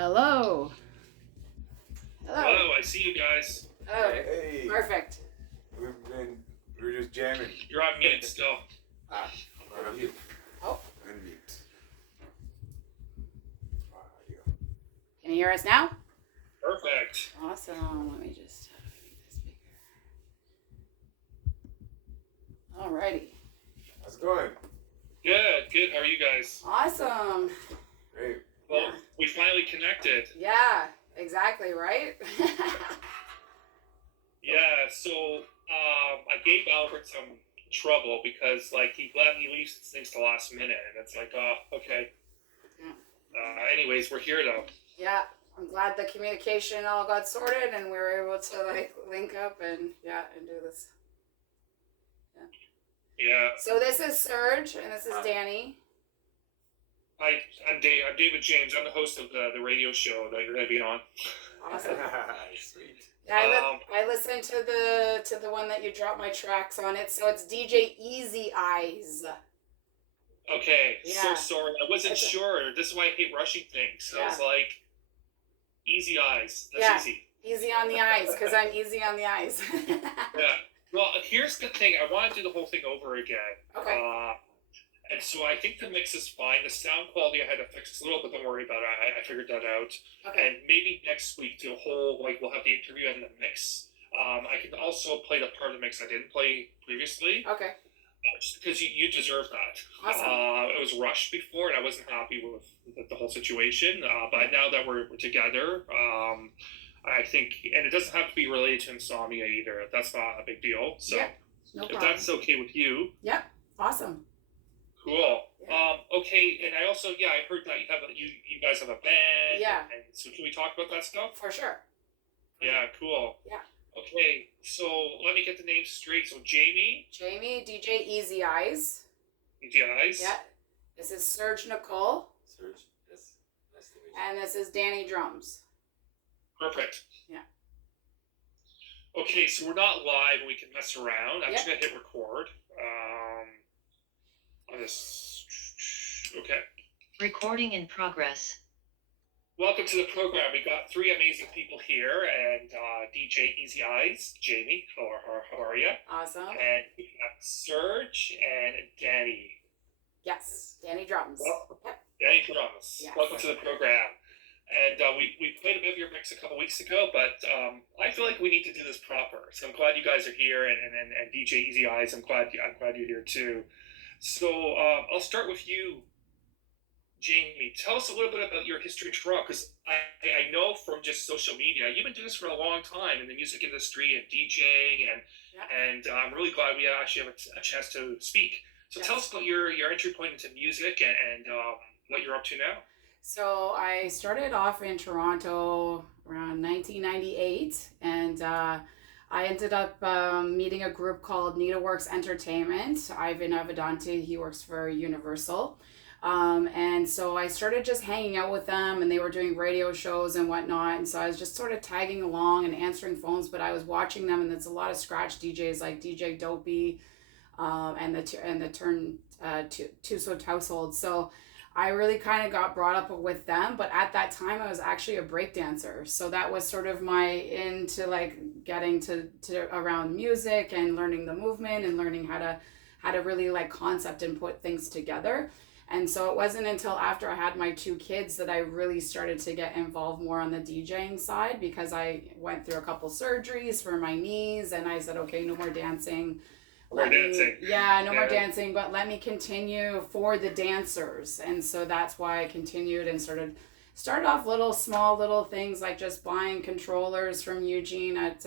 Hello. Hello. Hello, I see you guys. Oh, Hey. perfect. We're just jamming. You're on mute still. I'm on mute. Oh. Unmute. Can you hear us now? Perfect. Awesome. Let me just make this bigger. Alrighty. How's it going? Good. How are you guys? Awesome. Great. Well, we finally connected. Yeah, exactly, right? Yeah, so I gave Albert some trouble because he leaves things to last minute, and it's like, oh, okay. Anyways, we're here though. Yeah, I'm glad the communication all got sorted and we were able to link up and do this. Yeah. So this is Serge and this is Danny. I'm David James. I'm the host of the radio show that you're going to be on. Awesome. Sweet. Yeah, I listened to the one that you dropped my tracks on it. So it's DJ Easy Eyes. Okay. Yeah. So sorry. I wasn't sure. This is why I hate rushing things. I was like, easy eyes. That's easy. Easy on the eyes, because I'm easy on the eyes. Yeah. Well, here's the thing. I want to do the whole thing over again. Okay. And so I think the mix is fine. The sound quality I had to fix a little, but don't worry about it. I figured that out. Okay. And maybe next week, the whole, we'll have the interview and the mix. I can also play the part of the mix I didn't play previously. Okay. Just because you deserve that. Awesome. It was rushed before, and I wasn't happy with the whole situation. But now that we're together, I think, and it doesn't have to be related to insomnia either. That's not a big deal. So no if problem. that's okay with you. Yep. Awesome. Cool. Yeah. Okay, and I also, I heard that you guys have a band. Yeah. And so can we talk about that stuff? For sure. Yeah, cool. Yeah. Okay, so let me get the names straight. So Jamie, DJ Easy Eyes. Easy Eyes. Yeah. This is Serge Nicole. Serge, yes. Nice to meet you. And this is Danny Drums. Perfect. Yeah. Okay, so we're not live and we can mess around. I'm just going to hit record. On this. Okay. Recording in progress. Welcome to the program. We got three amazing people here, and DJ Easy Eyes, Jamie. How are you? Awesome. And we got Serge and Danny. Yes, Danny Drums. Yep. Danny Drums. Yes. Welcome to the program. And we played a bit of your mix a couple weeks ago, but I feel like we need to do this proper. So I'm glad you guys are here, and DJ Easy Eyes. I'm glad you're here too. So I'll start with you, Jamie. Tell us a little bit about your history in Toronto, because I know from just social media, you've been doing this for a long time in the music industry and DJing, and I'm really glad we actually have a chance to speak. So tell us about your entry point into music and what you're up to now. So I started off in Toronto around 1998, and I ended up meeting a group called NitaWorks Entertainment. Ivan Avedante, he works for Universal. And so I started just hanging out with them, and they were doing radio shows and whatnot. And so I was just sort of tagging along and answering phones, but I was watching them, and there's a lot of scratch DJs like DJ Dopey and the Turn Two-So Household. So I really kind of got brought up with them, but at that time I was actually a break dancer. So that was sort of my into getting to around music and learning the movement and learning how to really concept and put things together. And so it wasn't until after I had my two kids that I really started to get involved more on the DJing side, because I went through a couple surgeries for my knees, and I said, okay, no more dancing. No more dancing, but let me continue for the dancers. And so that's why I continued and started off small little things like just buying controllers from Eugene at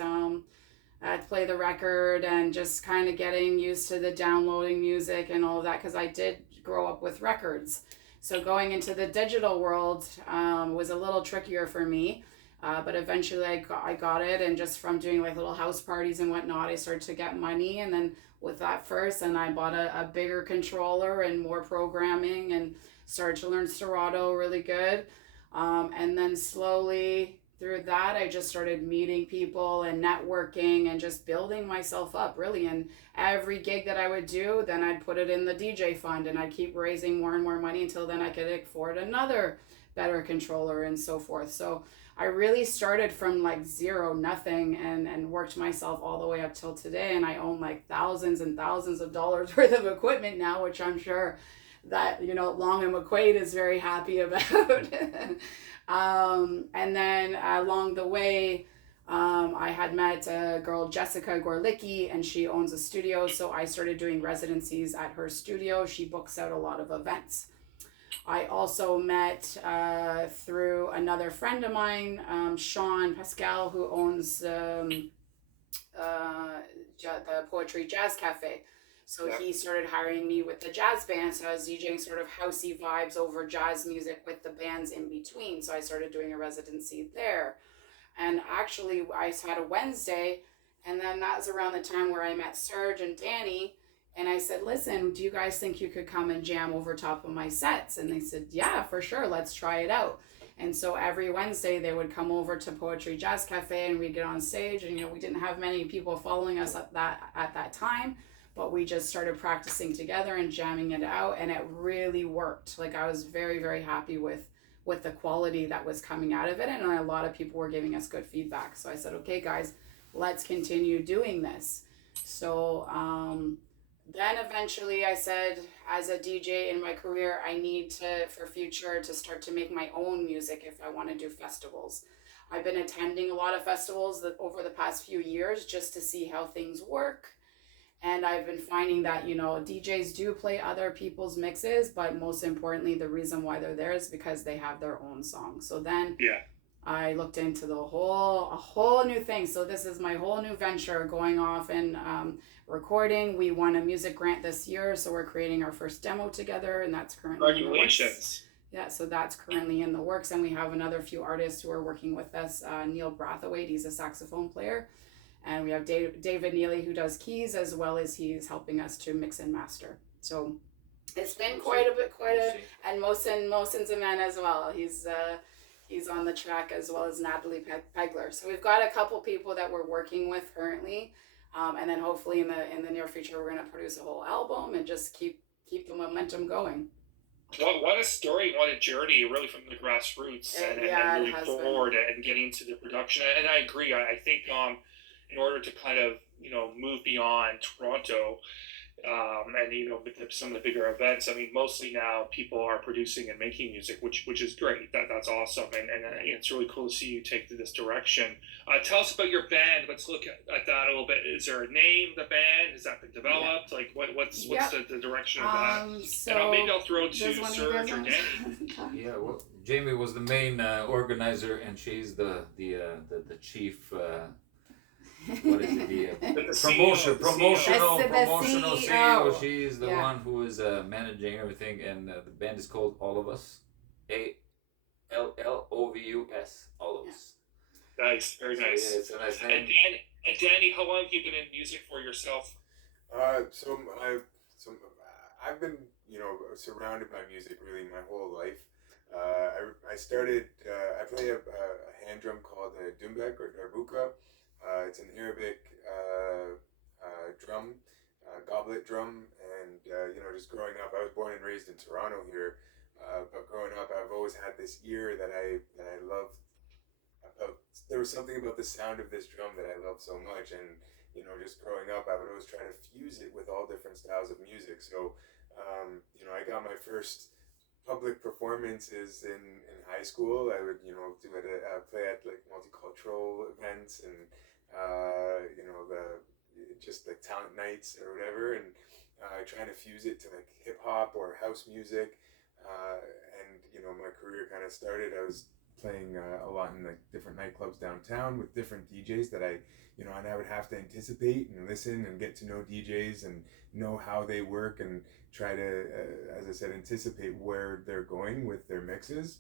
Play the Record, and just kind of getting used to the downloading music and all of that, because I did grow up with records. So going into the digital world was a little trickier for me. But eventually I got it, and just from doing little house parties and whatnot, I started to get money, and then with that first, and I bought a bigger controller and more programming, and started to learn Serato really good. And then slowly through that, I just started meeting people and networking and just building myself up really. And every gig that I would do, then I'd put it in the DJ fund, and I'd keep raising more and more money until then I could afford another better controller and so forth. So I really started from like zero, nothing, and worked myself all the way up till today. And I own like thousands and thousands of dollars worth of equipment now, which I'm sure that, Long and McQuaid is very happy about. And then along the way, I had met a girl, Jessica Gorlicki, and she owns a studio. So I started doing residencies at her studio. She books out a lot of events. I also met through another friend of mine, Sean Pascal, who owns the Poetry Jazz Cafe. So he started hiring me with the jazz band. So I was DJing sort of housey vibes over jazz music with the bands in between. So I started doing a residency there. And actually, I had a Wednesday, and then that was around the time where I met Serge and Danny. And I said, listen, do you guys think you could come and jam over top of my sets? And they said, yeah, for sure. Let's try it out. And so every Wednesday they would come over to Poetry Jazz Cafe and we'd get on stage. And, we didn't have many people following us at that time, but we just started practicing together and jamming it out. And it really worked. Like, I was very, very happy with the quality that was coming out of it. And a lot of people were giving us good feedback. So I said, okay, guys, let's continue doing this. So, then eventually I said, as a DJ in my career, I need to, for future, to start to make my own music if I want to do festivals. I've been attending a lot of festivals over the past few years just to see how things work. And I've been finding that, DJs do play other people's mixes, but most importantly, the reason why they're there is because they have their own song. So then I looked into a whole new thing. So this is my whole new venture, going off and recording. We won a music grant this year, so we're creating our first demo together, and that's currently congratulations. Yeah, so that's currently in the works, and we have another few artists who are working with us. Neil Brathwaite, he's a saxophone player, and we have David Neely, who does keys, as well as he's helping us to mix and master. So it's been and Mohsen's a man as well. He's on the track, as well as Natalie Pegler. So we've got a couple people that we're working with currently, and then hopefully in the near future we're going to produce a whole album and just keep the momentum going. Well, what a story, what a journey, really, from the grassroots and moving forward and getting into the production. And I agree. I think in order to kind of move beyond Toronto, and with some of the bigger events, I mean, mostly now people are producing and making music, which is great. That's awesome, and it's really cool to see you take to this direction. Tell us about your band. Let's look at that a little bit. Is there a name, the band? Has that been developed? Like, what's the direction of that? So and maybe I'll throw to Serge or Danny. Yeah, well, Jamie was the main organizer, and she's the chief. What is it? The promotional CEO. She's the one who is managing everything, and the band is called Allovus. Allovus. Allovus. Nice, very nice. Yeah, it's a nice name. And Danny, how long have you been in music for yourself? So I've been surrounded by music really my whole life. I started. I play a hand drum called a dumbek or darbuka. It's an Arabic drum, goblet drum, and just growing up, I was born and raised in Toronto here, but growing up, I've always had this ear that I loved. There was something about the sound of this drum that I loved so much, and just growing up, I would always try to fuse it with all different styles of music. So, I got my first public performances in high school. I would play at like multicultural events and the talent nights or whatever, and trying to fuse it to like hip hop or house music. And my career kind of started. I was playing a lot in like different nightclubs downtown with different DJs that and I would have to anticipate and listen and get to know DJs and know how they work and try to, as I said, anticipate where they're going with their mixes.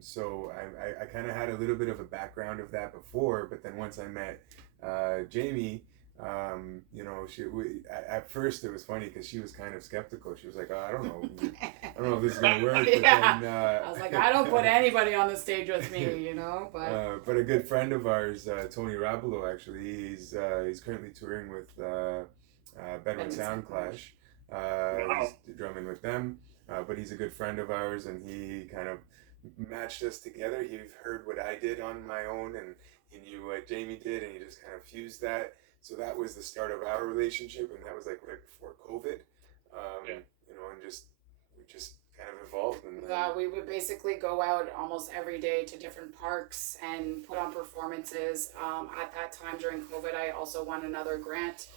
So I kind of had a little bit of a background of that before, but then once I met Jamie, at first it was funny because she was kind of skeptical. She was like, oh, I don't know if this is gonna work. But then, I was like, I don't put anybody on the stage with me, But a good friend of ours, Tony Rabelo, actually, he's currently touring with Bedouin Sound Clash. He's drumming with them, but he's a good friend of ours, and he kind of matched us together. He heard what I did on my own, and he knew what Jamie did, and he just kind of fused that. So that was the start of our relationship, and that was like right before COVID. Yeah. You know, and we just kind of evolved. And We would basically go out almost every day to different parks and put on performances. At that time during COVID, I also won another grant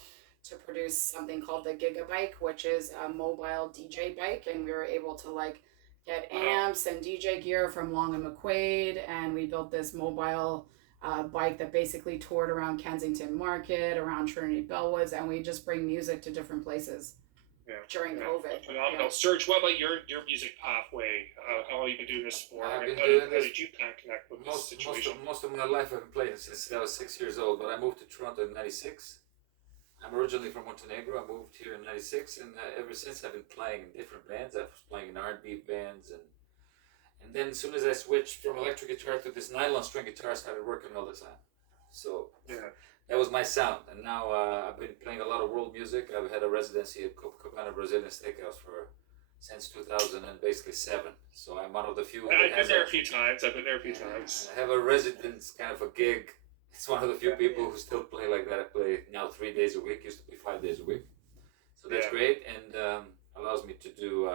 to produce something called the Gigabike, which is a mobile DJ bike, and we were able to like get amps and DJ gear from Long and McQuaid, and we built this mobile bike that basically toured around Kensington Market, around Trinity Bellwoods, and we just bring music to different places during COVID. Phenomenal. Serge, what about your music pathway? How have you been doing this for? I've been how doing did this you kind of connect with this situation? most of my life. I've been playing since I was 6 years old, but I moved to Toronto in '96. I'm originally from Montenegro. I moved here in '96, and ever since I've been playing in different bands. I was playing in R&B bands, and then as soon as I switched from electric guitar to this nylon string guitar, I started working all the time. So that was my sound, and now I've been playing a lot of world music. I've had a residency at Copacabana Brazilian Steakhouse since 2007. So I'm one of the few. I've been there a few times. I have a residence kind of a gig. It's one of the few people who still play like that. I play now 3 days a week. Used to be 5 days a week. So that's great, and allows me to do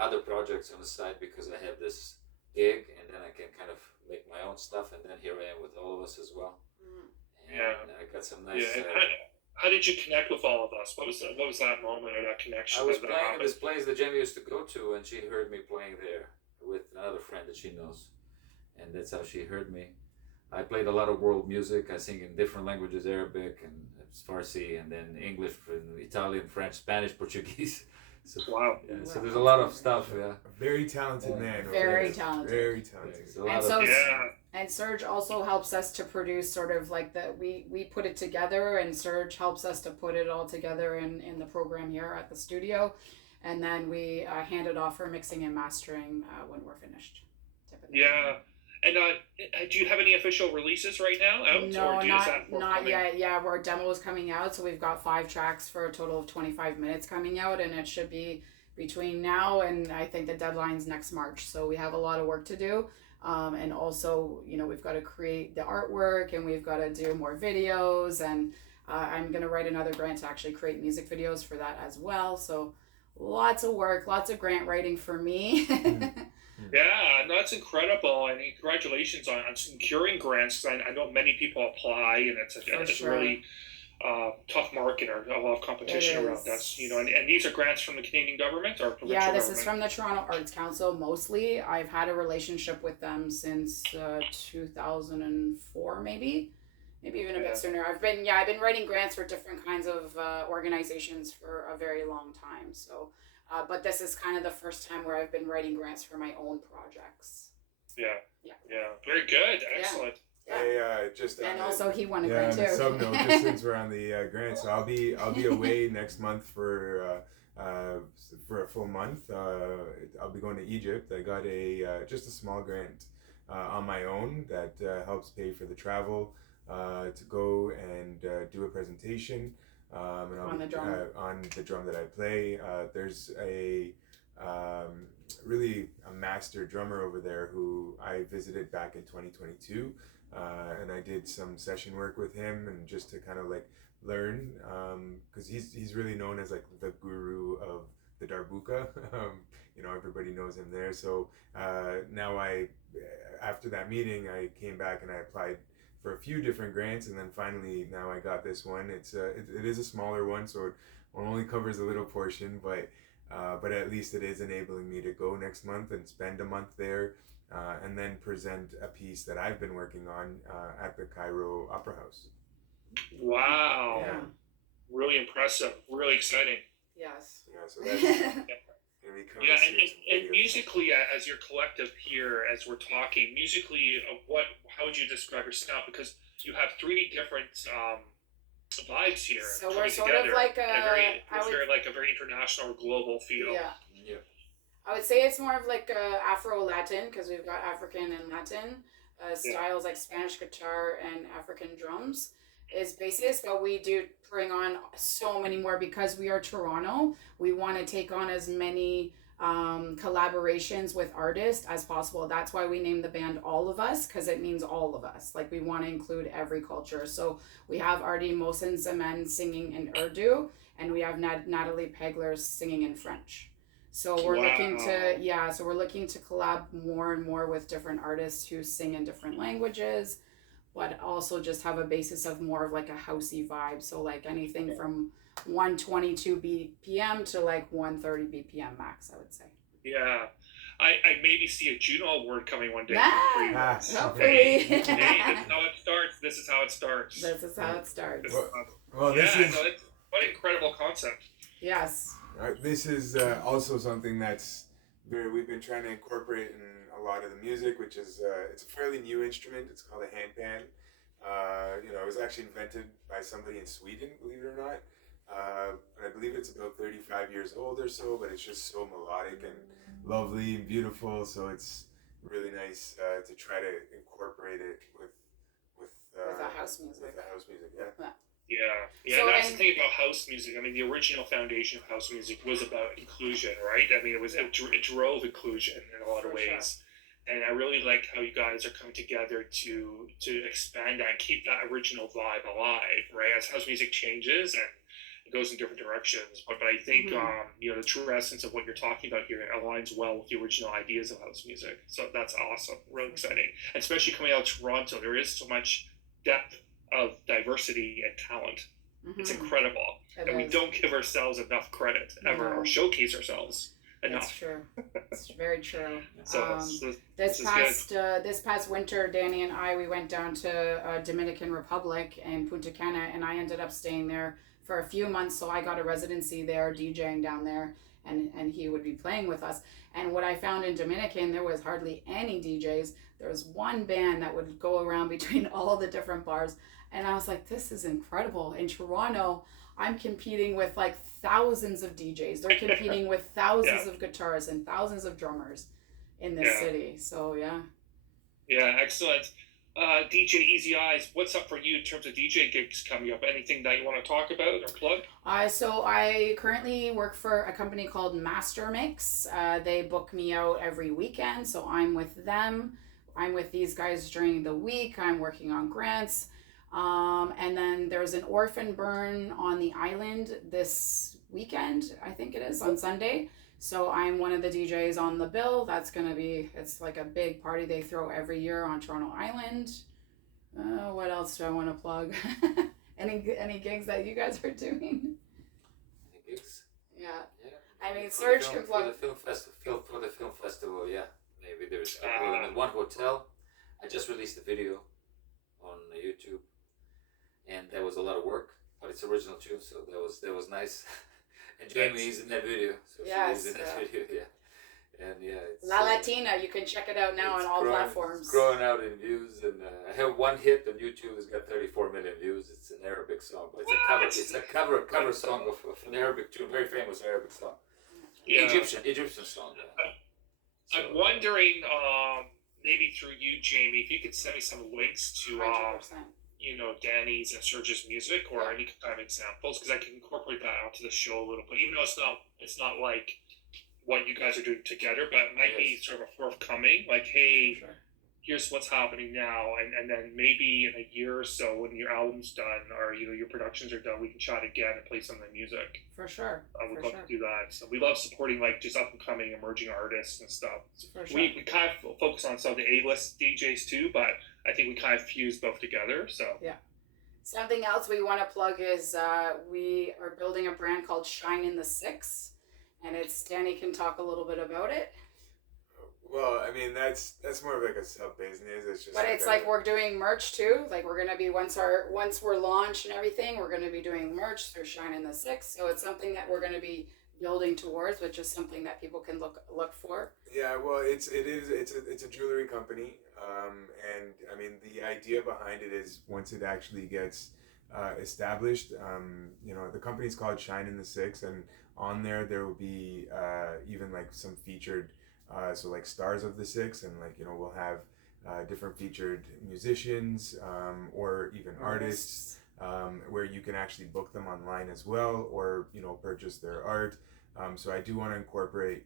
other projects on the side because I have this gig, and then I can kind of make my own stuff. And then here I am with Allovus as well. And I got some nice. How did you connect with Allovus? What was that moment or that connection? I was playing in this place that Jamie used to go to, and she heard me playing there with another friend that she knows, and that's how she heard me. I played a lot of world music. I sing in different languages, Arabic and Farsi, and then English, Italian, French, Spanish, Portuguese. So, wow. Yeah, so there's a lot of stuff. Yeah. A very talented man. Very talented. Very talented. And Serge also helps us to produce sort of like we put it together, and Serge helps us to put it all together in the program here at the studio, and then we hand it off for mixing and mastering when we're finished. Typically. Yeah. And do you have any official releases right now out? No, not yet. Yeah, our demo is coming out, so we've got 5 tracks for a total of 25 minutes coming out, and it should be between now and I think the deadline's next March. So we have a lot of work to do, and also we've got to create the artwork, and we've got to do more videos, and I'm gonna write another grant to actually create music videos for that as well. So lots of work, lots of grant writing for me. Yeah, no, that's incredible, and congratulations on securing grants. I know many people apply, and it's a really tough market or a lot of competition around us. And these are grants from the Canadian government or provincial government? This is from the Toronto Arts Council mostly. I've had a relationship with them since 2004, maybe even a bit sooner. I've been writing grants for different kinds of organizations for a very long time. So. But this is kind of the first time where I've been writing grants for my own projects. Yeah. Very good. Excellent. Yeah. And also he won a grant too. Sub note, just since we're on the grant, so I'll be away next month for a full month. I'll be going to Egypt. I got just a small grant on my own that helps pay for the travel to go and do a presentation. And I'll on the drum. On the drum that I play. There's really a master drummer over there who I visited back in 2022, and I did some session work with him, and just to kind of like learn, because he's really known as like the guru of the darbuka. Everybody knows him there. So now after that meeting, I came back and I applied for a few different grants, and then finally now I got this one. It is a smaller one, so it only covers a little portion, but at least it is enabling me to go next month and spend a month there, and then present a piece that I've been working on at the Cairo Opera House. Wow. Yeah. Really impressive. Really exciting. Yes. Yeah, so that's and musically, as your collective here, as we're talking, musically, how would you describe your sound? Because you have 3 different vibes here. So we're sort of like a very international or global feel. Yeah. I would say it's more of like Afro-Latin, because we've got African and Latin styles like Spanish guitar and African drums is basis, but we do bring on so many more because we are Toronto. We want to take on as many collaborations with artists as possible. That's why we named the band Allovus, because it means all of us. Like we want to include every culture. So we have Artie Mohsen Zaman singing in Urdu, and we have Natalie Pegler singing in French. So we're looking to, Wow. yeah, so we're looking to collab more and more with different artists who sing in different languages, but also just have a basis of more of like a housey vibe. So like anything from 122 BPM to like 130 BPM max, I would say. Yeah. I maybe see a Juno award coming one day for you Ah, guys. hopefully. Hey, this is how it starts. This is how it starts. This is how it starts. Well, this Yeah, is no, what an incredible concept. Yes. this is also something that's we've been trying to incorporate in a lot of the music, which is it's a fairly new instrument. It's called a handpan. It was actually invented by somebody in Sweden, believe it or not. But I believe it's about 35 years old or so, but it's just so melodic and lovely and beautiful. So it's really nice to try to incorporate it with With a house music. With the house music, yeah. Yeah. So, That's and the thing about house music. I mean, the original foundation of house music was about inclusion, right? I mean, it drove inclusion in a lot of For sure. ways. And I really like how you guys are coming together to expand that and keep that original vibe alive, right? As house music changes and it goes in different directions. But I think the true essence of what you're talking about here aligns well with the original ideas of house music. So that's awesome, really exciting. And especially coming out of Toronto, there is so much depth of diversity and talent. It's incredible, and we don't give ourselves enough credit ever or showcase ourselves enough. That's true. It's very true. So this past winter, Danny and I, we went down to Dominican Republic and Punta Cana, and I ended up staying there for a few months. So I got a residency there, DJing down there, and he would be playing with us. And what I found in Dominican, there was hardly any DJs. There was one band that would go around between all the different bars, and I was like, this is incredible. In Toronto, I'm competing with like thousands of DJs. They're competing with thousands of guitarists and thousands of drummers in this city. So yeah, excellent. DJ Easy Eyes, what's up for you in terms of DJ gigs coming up? Anything that you want to talk about or plug? So I currently work for a company called Master Mix. They book me out every weekend, so I'm with them. I'm with these guys during the week. I'm working on grants. And then there's an orphan burn on the island this weekend, I think it is, on Sunday. So I'm one of the DJs on the bill. It's like a big party they throw every year on Toronto Island. What else do I want to plug? Any gigs that you guys are doing? Any gigs? Yeah. Yeah. I mean, Serge can for plug. the film festival. Yeah, maybe there's a couple. And one hotel. I just released a video on YouTube, and that was a lot of work, but it's original too, so that was nice. And Jamie's in that video, so Yes, she's in that video, yeah. And it's La Latina, you can check it out now on all platforms. It's growing out in views, and I have one hit on YouTube. It's got 34 million views. It's an Arabic song, but it's a cover song of an Arabic tune, very famous Arabic song, Egyptian song. I'm wondering, maybe through you, Jamie, if you could send me some links to 100%. Danny's and Serge's music or any kind of examples, because I can incorporate that onto the show a little bit, even though it's not like what you guys are doing together, but it might be sort of a forthcoming, like, hey, here's what's happening now, and then maybe in a year or so when your album's done or your productions are done, we can chat again and play some of the music. For sure. We'd love to do that. So we love supporting like just up and coming emerging artists and stuff. For sure. We kind of focus on some of the A-list DJs too, but I think we kind of fuse both together. So yeah. Something else we want to plug is we are building a brand called Shine in the Six, and Danny can talk a little bit about it. Well, I mean that's more of like a sub business. It's just. But it's like we're doing merch too. Like we're gonna be once we're launched and everything, we're gonna be doing merch through Shine in the Six. So it's something that we're gonna be building towards, which is something that people can look for. Yeah, well, it's a jewelry company, and I mean the idea behind it is once it actually gets established, the company's called Shine in the Six, and on there will be even like some featured. So like stars of the Six, and like we'll have different featured musicians or even artists where you can actually book them online as well, or purchase their art. So I do want to incorporate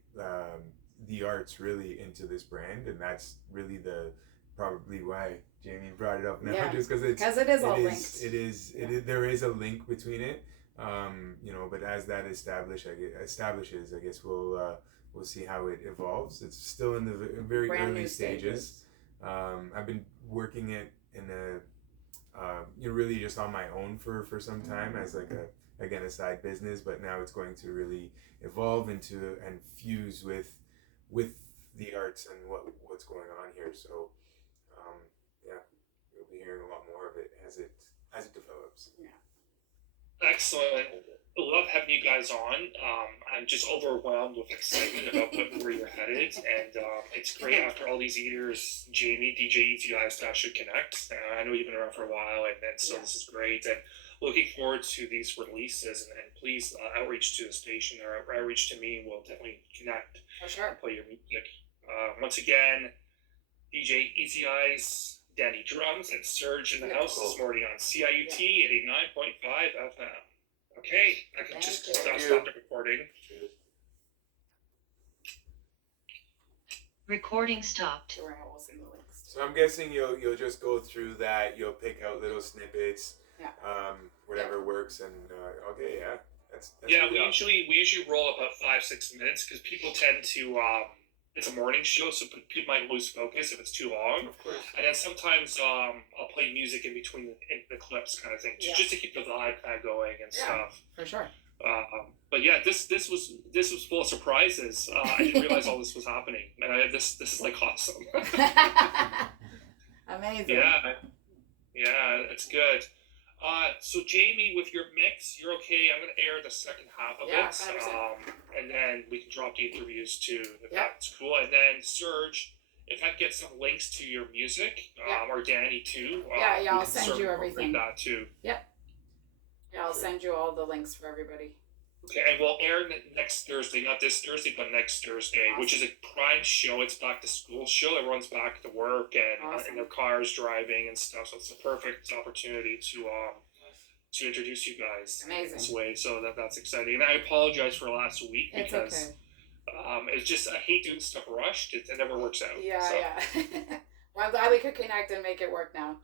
the arts really into this brand, and that's really the probably why Jamie brought it up now, Yeah. just because Because it is all linked. there is a link between it. But as that establishes, I guess we'll see how it evolves. It's still in the very Brand early new stages. I've been working it in really just on my own for some time as like a side business, but now it's going to really evolve into and fuse with the arts and what's going on here. So yeah, you'll be hearing a lot more of it as it develops. Excellent. I love having you guys on. I'm just overwhelmed with excitement about where you're headed, and it's great after all these years, Jamie, DJ Easy Eyes, to actually connect. I know you've been around for a while, and so this is great. And looking forward to these releases, and please outreach to the station or outreach to me, and we'll definitely connect. For sure. And play your music. Once again, DJ Easy Eyes, Danny Drums, and Surge in the house this morning on CIUT 89.5 FM. Okay, I can just stop the recording. Recording stopped. So I'm guessing you'll just go through that. You'll pick out little snippets, whatever works, and okay, yeah, that's yeah. really awesome. We usually roll about 5-6 minutes because people tend to. It's a morning show, so people might lose focus if it's too long. Of course. And then sometimes I'll play music in between the clips, kind of thing, just to keep the vibe kind of going and stuff. For sure. But yeah, this was full of surprises. I didn't realize all this was happening, and this is like awesome. Amazing. Yeah, it's good. So Jamie, with your mix, you're okay. I'm gonna air the second half of it, 100%. and then we can drop the interviews too, if that's cool. And then Serge, if I get some links to your music, or Danny too. I'll send you everything. That too. Yep. Yeah, I'll send you all the links for everybody. Okay, and we'll air next Thursday, not this Thursday, but next Thursday, which is a prime show. It's back to school show. Everyone's back to work and in their cars driving and stuff. So it's the perfect opportunity to introduce you guys. Amazing. This way. So that's exciting. And I apologize for last week because it's just I hate doing stuff rushed. It never works out. Yeah. Well, I'm glad we could connect and make it work now.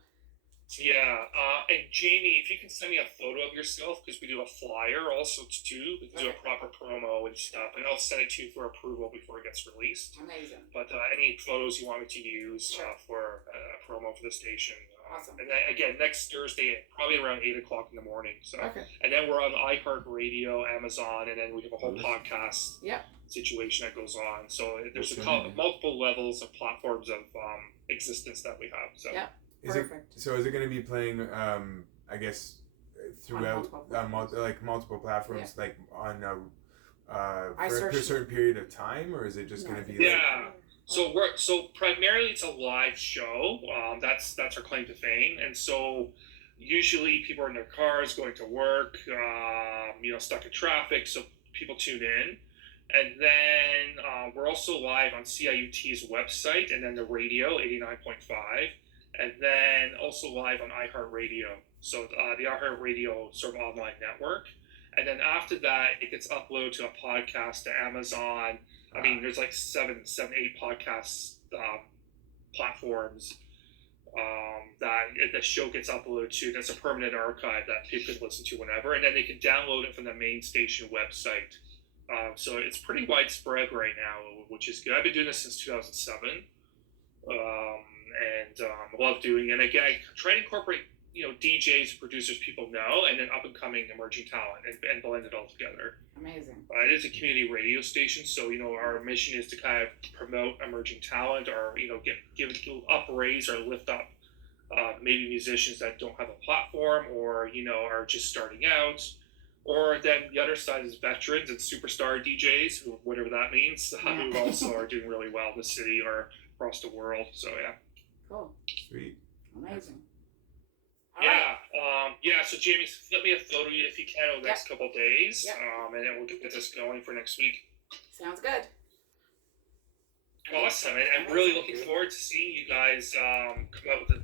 Yeah, and Jamie, if you can send me a photo of yourself, because we do a flyer also too, we can do a proper promo and stuff, and I'll send it to you for approval before it gets released. Amazing. But any photos you want me to use for a promo for the station. Awesome. And then, again, next Thursday, probably around 8 o'clock in the morning. So, and then we're on iHeart Radio, Amazon, and then we have a whole podcast situation that goes on. So there's multiple levels of platforms of existence that we have. So. Is it going to be playing, I guess, throughout multiple platforms, like on for a certain period of time, or is it just going to be? So primarily it's a live show. That's our claim to fame, and so usually people are in their cars going to work, stuck in traffic, so people tune in. And then we're also live on CIUT's website, and then the radio 89.5. And then also live on iHeartRadio. So the iHeartRadio sort of online network. And then after that, it gets uploaded to a podcast to Amazon. I mean, there's like 7, 8 podcast platforms that the show gets uploaded to. That's a permanent archive that people can listen to whenever. And then they can download it from the main station website. So it's pretty widespread right now, which is good. I've been doing this since 2007. And love doing it. And again, I try to incorporate, DJs, producers people know, and then up and coming emerging talent and blend it all together. Amazing. It is a community radio station, so our mission is to kind of promote emerging talent, or upraise or lift up maybe musicians that don't have a platform, or are just starting out. Or then the other side is veterans and superstar DJs, whatever that means, who also are doing really well in the city or across the world. So Cool. Sweet. Amazing. So Jamie, flip me a photo if you can over the next couple of days, and then we'll get this going for next week. Sounds good. Awesome, and I'm really looking forward to seeing you guys come out with